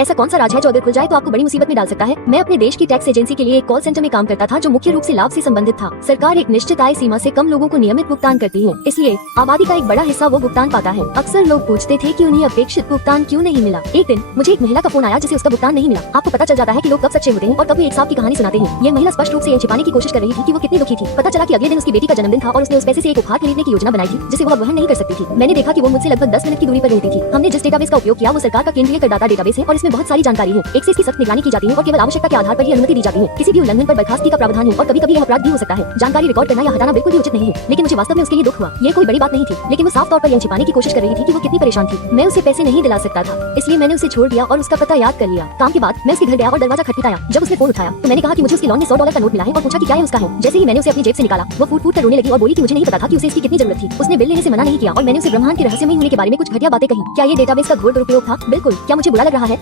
ऐसा कौन सा राज है जो अगर खुल जाए तो आपको बड़ी मुसीबत में डाल सकता है? मैं अपने देश की टैक्स एजेंसी के लिए एक कॉल सेंटर में काम करता था जो मुख्य रूप से लाभ से संबंधित था। सरकार एक निश्चित आय सीमा से कम लोगों को नियमित भुगतान करती है, इसलिए आबादी का एक बड़ा हिस्सा वो भुगतान पाता है। अक्सर लोग पूछते थे कि उन्हें अपेक्षित भुगतान क्यों नहीं मिला। एक दिन मुझे एक महिला का फोन आया जिसे उसका भुगतान नहीं मिला। आपको पता चल जाता है कि लोग कब सच्चे होते हैं और कब वे एक सांप की कहानी सुनाते हैं। ये महिला स्पष्ट रूप से ये छिपाने की कोशिश कर रही थी कि वो कितनी दुखी थी। पता चला कि अगले दिन उसकी बेटी का जन्मदिन था और उसने उस पैसे से एक उपहार खरीदने की योजना बनाई थी जिसे वो वहन नहीं कर सकती थी। मैंने देखा कि वो मुझसे लगभग 10 मिनट की दूरी पर रहती थी। हमने जिस डेटाबेस का उपयोग किया वो सरकार का केंद्रीय करदाता डेटाबेस है और इसमें बहुत सारी जानकारी है। एक से इसकी सख्त निगरानी की जाती है और केवल आवश्यकता के आधार पर ही अनुमति दी जाती है। किसी भी उल्लंघन पर बर्खास्तगी का प्रावधान है और कभी-कभी यह अपराध भी हो सकता है। जानकारी रिकॉर्ड करना या हटाना बिल्कुल भी उचित नहीं है, लेकिन मुझे वास्तव में उसके लिए दुख हुआ। ये कोई बड़ी बात नहीं थी, लेकिन वो साफ तौर पर यह छिपाने की कोशिश कर रही थी कि वो कितनी परेशान थी। मैं उसे पैसे नहीं दिला सकता था, इसलिए मैंने उसे छोड़ दिया और उसका पता याद कर लिया। काम के बाद मैं उसके घर गया और दरवाजा खटखटाया। जब उसने फोन उठाया तो मैंने कहा कि मुझे उसके लॉन में $100 का नोट मिला है और पूछा कि क्या है उसका है। जैसे ही मैंने उसे अपनी जेब से निकाला वो फूट-फूट कर रोने लगी और बोली कि मुझे नहीं पता था कि उसे इसकी कितनी जरूरत थी। उसने बिल लेने से मना नहीं किया और मैंने उसे ब्रह्मांड के रहस्यमय होने के बारे में कुछ घटिया बातें कही। क्या ये डेटाबेस का घोर दुरुपयोग था? बिल्कुल। क्या मुझे बुरा लग रहा है?